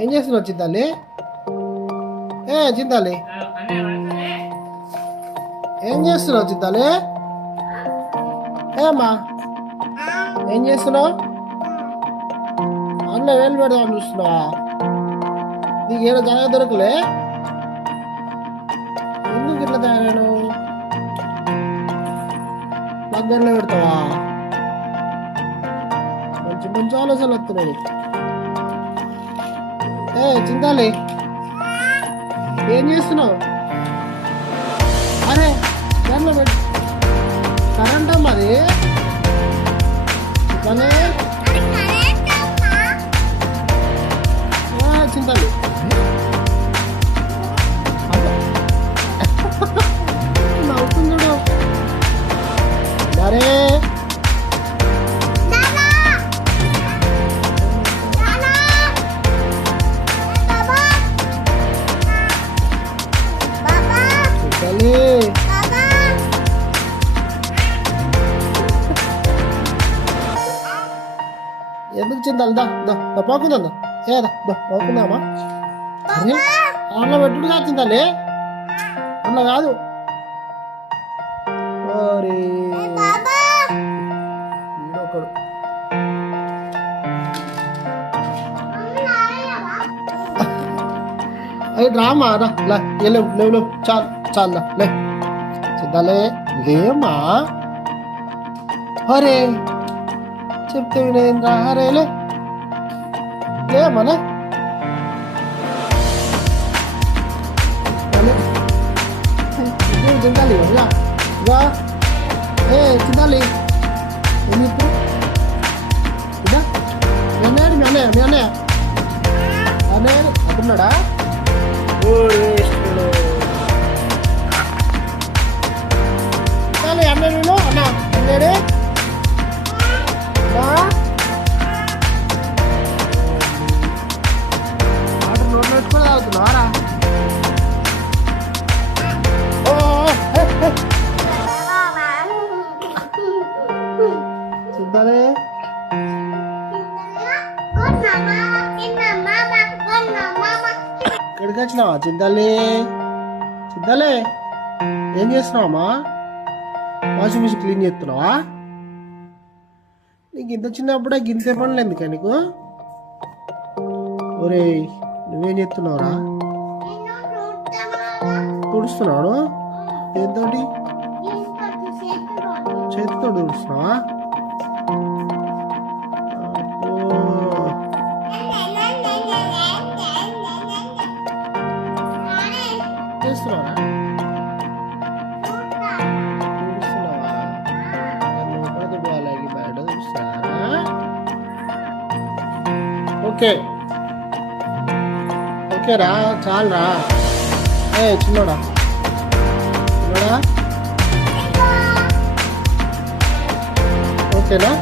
ఏం చేస్తున్నావు చింతాలి? చింతాలి ఏం చేస్తున్నావు చింతాలి? అమ్మా ఏం చేస్తున్నావు? అన్న వేలు పెడదామని చూస్తున్నావా? నీకు ఏదో జాగ్రత్త దొరకలే? ఎందుకు ఇట్లా తయారాను? దగ్గరలో పెడతావా? మంచి మంచి ఆలోచనలు వస్తున్నాయి. చింతాలి ఏం చేస్తున్నావు? అరే దాంట్లో పెట్టు. కరెంట్ అమ్మా అది. చింతాలి నవ్వుతుంది చూడు. అరే ఎందుకు చిందాలి? దా పోకుందా? పోకుందామా? అరే అన్న పెట్టుడు కాదు చిందాలి, అన్న కాదు. ఒకడు అయ్యి రామా రా లేవు చాలు చాలు లే చిందాలే లేమా. అరే చెప్తే వినేంద్రా. అరే లేమా చిందాలి చిందాలి ఇప్పుడు మీ అన్నయ్య అక్కడున్నాడా? అన్నయ్య అన్న అన్నాడు. ఆర్డర్ నోట్ పెట్టుకుని తాగుతున్నావారా? చింతాలే ఎక్కడికి వచ్చినావా? చింతాలే ఏం చేస్తున్నావమ్మా? వాషింగ్ మిషన్ క్లీన్ చేస్తున్నావా? నీకు ఇంత చిన్నప్పుడే గింతే పనులు ఎందుక నీకు? ఒరే నువ్వేం చేస్తున్నావురా? తుడుస్తున్నాడు ఏంతోటి? చేతితో తుడుస్తున్నావా? చేస్తున్నావా? ఓకే ఓకేరా చాలరా. చిన్నోడా ఓకేనా?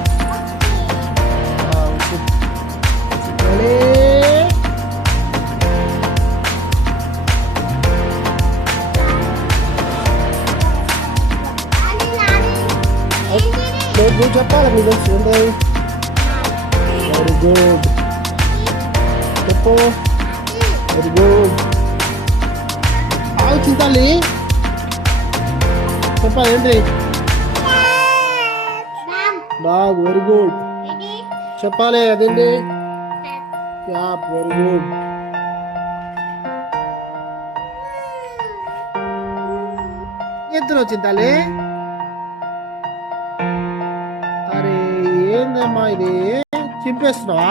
నువ్వు చెప్పాలి మీ తెలుసు. వెరీ గుడ్ చెప్పు. Very good. చింతాలి చెప్పాలి ఏంటి? డాగ్. వెరీ గుడ్ చెప్పాలి అదేంటి? క్యాప్. Very good. ఎత్తున్నావు చింతాలి? అరే ఏందమ్మా ఇది చింపేస్తున్నావా?